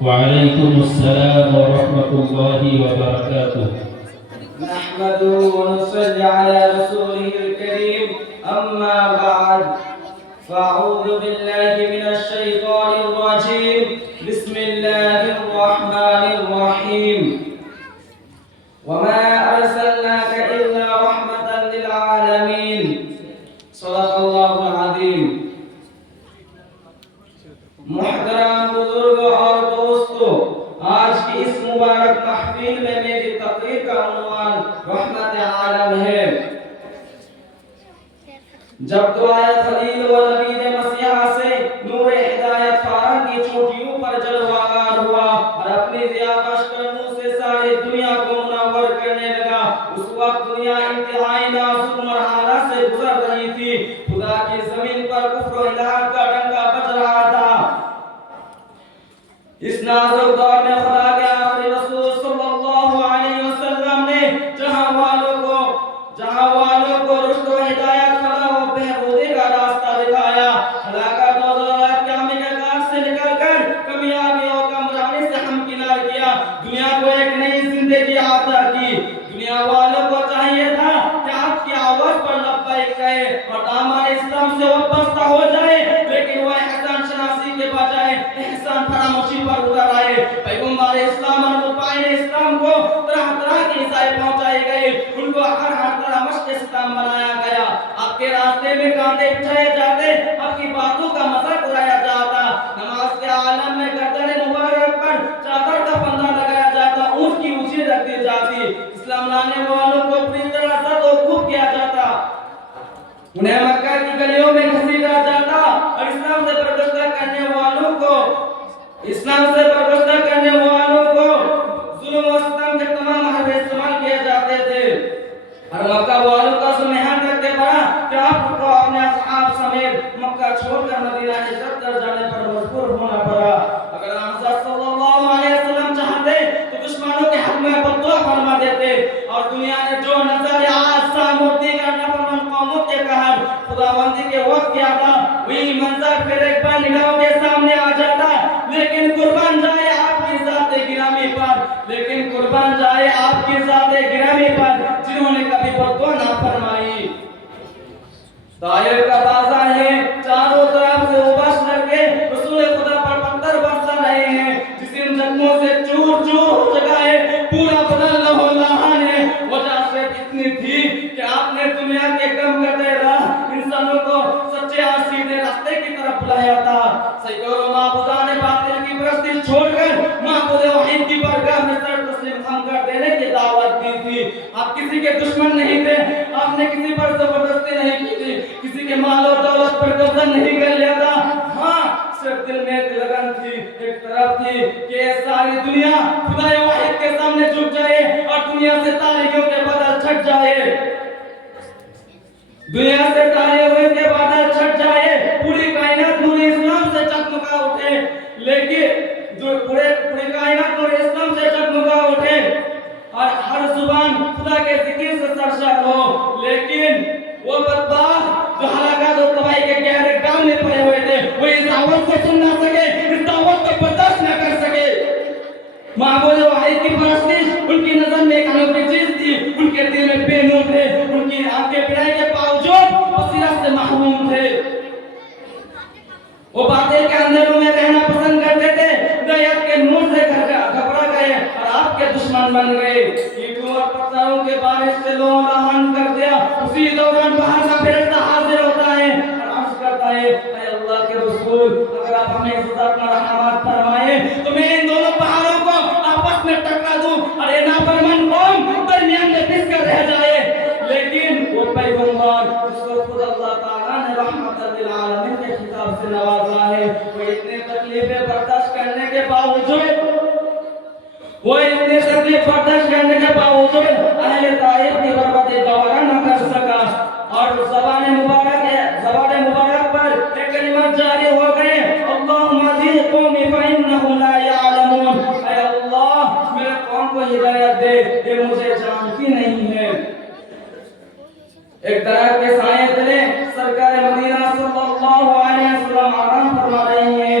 وعليكم السلام ورحمة الله وبركاته. نحمده ونصلي على رسوله الكريم أما بعد فأعوذ بالله من الشيطان الرجيم بسم الله الرحمن الرحيم وما أرسلناك إلا رحمة للعالمين صدق الله العظيم. محترم بزرگوں اور دوستوں، آج کی اس مبارک محفل میں میری تقریر کا عنوان رحمت عالم ہے. جب دعائے خلیل و نبی مسیح سے نور ہدایت فارغ کی چوٹیوں پر جلوہ ہوا اور اپنی ضیاء بخش کر منہ سے ساری دنیا کو منور کرنے لگا، اس وقت دنیا انتہائی نازک مرحلہ سے گزر رہی تھی. خدا کی زمین پر کفر و الحاد کا ڈنکا بج رہا تھا. اس نازک دور میں خدا کے آخری رسول صلی اللہ علیہ وسلم نے جہاں والوں کو رشد و ہدایت فلاح و بہبودی کا راستہ دکھایا. ہلاکت و ضلالت کے عمی کے کاٹ سے نکل کر کامیابی و کامرانی سے ہمکنار کیا. دنیا کو ایک نئی زندگی عطا کی. دنیا والوں کو چاہیے تھا کہ آپ کی آواز پر لبیک کہے اور دامن اسلام سے وابستہ ہو جائے، لیکن وہ احسان شناسی کے بجائے احسان فراموشی پر اتر آئے. پیغمبر اسلام اور مطمئن اسلام کو طرح طرح کی ایذائیں پہنچائی گئی، ان کو ہر طرح مشق ستم بنایا گیا. آپ کے راستے میں کانٹے بچھائے جاتے، آپ کی باتوں کا مذاق اڑایا جاتا. نماز کے عالم میں گردن مبارک پر چادر کا پھندا لگایا جاتا، اونٹ کی اونچی رکھ دی جاتی. اسلام لانے والوں کو پوری طرح زد و کوب کیا جاتا، انہیں مکہ کی گلیوں میں گھسیٹا جاتا اور اسلام سے برگشتہ کرنے والوں کو ظلم و ستم کے تمام حربے استعمال کیے جاتے تھے. اور مکہ والوں کا ظلم یہاں تک کہ پڑا کہ آپ کو اپنے اصحاب سمیت مکہ چھوڑ کر مدینہ ہجرت کر جانے پر مجبور ہونا پڑا. اگر حضرت صلی اللہ علیہ وسلم چاہتے تو دشمنوں کے حق میں بددعا فرما دیتے، اور دنیا نے جو نظر آج سامودی کا نافرمان قوموں کے قہر خداوندی کے وقت کیا تھا، وہی منظر پھر ایک بار نگاہوں کے سامنے آ جاتا. لیکن قربان جائے آپ کی ذات گرامی پر جنہوں نے کبھی بددعا نہ فرمائی. طائف کا بازار ہے، چاروں طرف سے اوباش لڑکے رسول خدا پر پتھر برسا رہے ہیں. جسم زخموں سے چور چور ہو چکا ہے، پورا بدن لہو لہان ہے. وجہ صرف اتنی تھی کہ آپ نے دنیا کے کم کرتے راہ انسانوں کو سچے اور سیدھے راستے کی طرف بلایا تھا. سینکڑوں معبودان باطل کی پرستی چھوڑ کر معبود وحید کی برگاہ میں سر تسلیم خم کر دینے کی دعوت دی تھی. آپ کسی کے دشمن نہیں تھے، آپ نے کسی پر زبردستی نہیں کی تھی، کسی کے مال و دولت پر قبضہ نہیں کر لیا تھا. ہاں، صرف دل میں ایک لگن تھی، ایک طرف تھی کہ ساری دنیا خدا واحد کے سامنے جھک جائے اور دنیا سے تاریکیوں کے بادل چھٹ جائے. پوری کائنات نور اسلام سے چکمکا اٹھے، لیکن پوری کائنات نور اسلام سے چکمکا اٹھے اور ہر زبان خدا کے ذکر سے سرشار ہو. لیکن وہ بدبخت جو ہلاکت و تباہی کے گہرے گام میں پڑے ہوئے تھے، وہ اس دعوت کو سن نہ سکے، اس دعوت کو برداشت نہ کر سکے. معبود واحد کی پرستش ان کی نظر میں ایک انوکھی چیز تھی. ان کے دل میں بے نور تھے، ان کی آنکھیں بڑھائی کے باوجود بصیرت سے محروم تھے. وہ باطل کے اندروں میں رہنا پسند کرتے تھے، ہدایت کے نور سے گھبرا گئے اور آپ کے دشمن بن گئے. اینٹوں اور پتھروں کے بارش سے لو لہان کر دیا. اسی دوران باہر کا فرشتہ حاضر ہوتا ہے اور عرض کرتا ہے، اے اللہ کے رسول، اگر آپ ہمیں اس ذات میں رحمت فرمائیں تو میں ان دونوں پہاڑوں کو آپس میں ٹکرا دوں اور یہ نافرمان قوم درمیان میں پھنس کر رہ جائے. لیکن وہ پیغمبر جس کو خود اللہ تعالیٰ نے رحمت للعالمین کے خطاب سے نوازا ہے، وہ اتنے تکلیفیں برداشت کرنے کے باوجود اہل طائف کی بربادی گوارا نہ کر سکا اور زبان مبارک پر ایک کلمات جاری ہو گئے، اللہم اہدی قومی فإنہم لا یعلمون. اے اللہ، میرے قوم کو ہدایت دے، یہ مجھے جانتی نہیں ہے. ایک درخت کے سائے تلے سرکار مدینہ صلی اللہ علیہ وسلم آرام فرما رہی ہیں.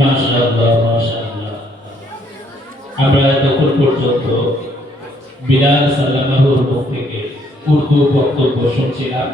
মাশাআল্লাহ মাশাআল্লাহ। আমরা এতক্ষণ পর্যন্ত বিলাল সাল্লাল্লাহুর মুখ থেকে উর্দু বক্তব্য শুনছিলাম।